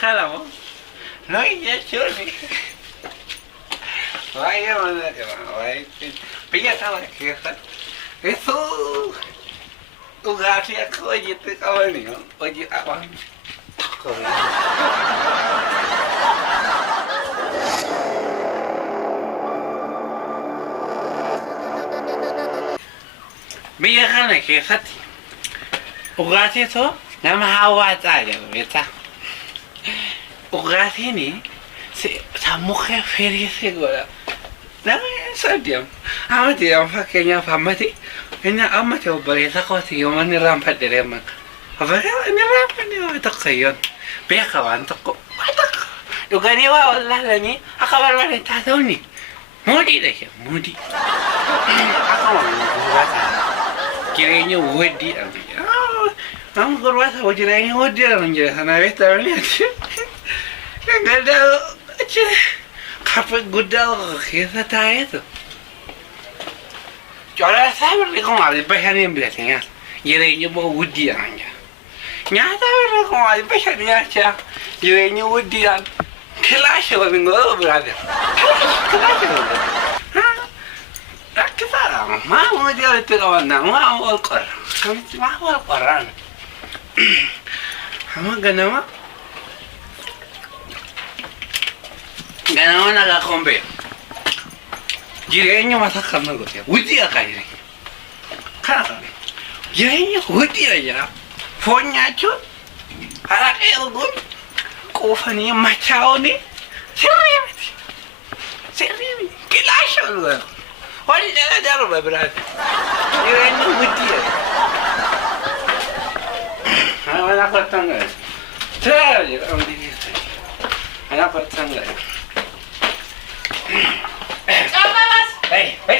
kana mo? No inyeccioni. Vai a mandare, vai. Pigliata la chiesa. E tu gaafi akka hojiitti qabani hojii qaban. Biyya kana keessatti dhugaatiitu nama hawwaataa jira beektaa. Dhugaatiin sammuu kee firiisee godha. Nama saddeem amati fakkeenyaaf ammati inni ammati obboleessa kooti yoo manni raanfadhe deeman. Obboleessa inni raanfadhe waa tokko yoon beeka waan tokko dhuganii waa wallaalanii akka barbaadan taata'uni muudii dhaqe muudii. Akkuma gurgurata jireenya waddiidhaan amma gurgurata jireenya waddiidhaan jira sana beektamani gaddaa achi kafe guddaa keessa taa'eetu coraa birrii kumaati bashanii hin bilate nyaata jireenya waddiidhaan jira nyaata birrii kumaati bashanii nyaachaa jireenya waddiidhaan kilaasha waliin godhuu biraate kilaasha waliin rakkisaadha maa wadii walitti qabannaa maa wal qorra kamitti maa wal qorraan amma ganama nagaa kombee jireenya mataa kana godhee wuddii akka jireenya kana jireenya wuddii jira foon nyaachuun haraqee dhuguun quufanii machaa'uuni sirrii miti kilaasha wal wali jala darba biraati jireenya wuddii ana kotanga traa jira amdi ana kotanga Hey, hey.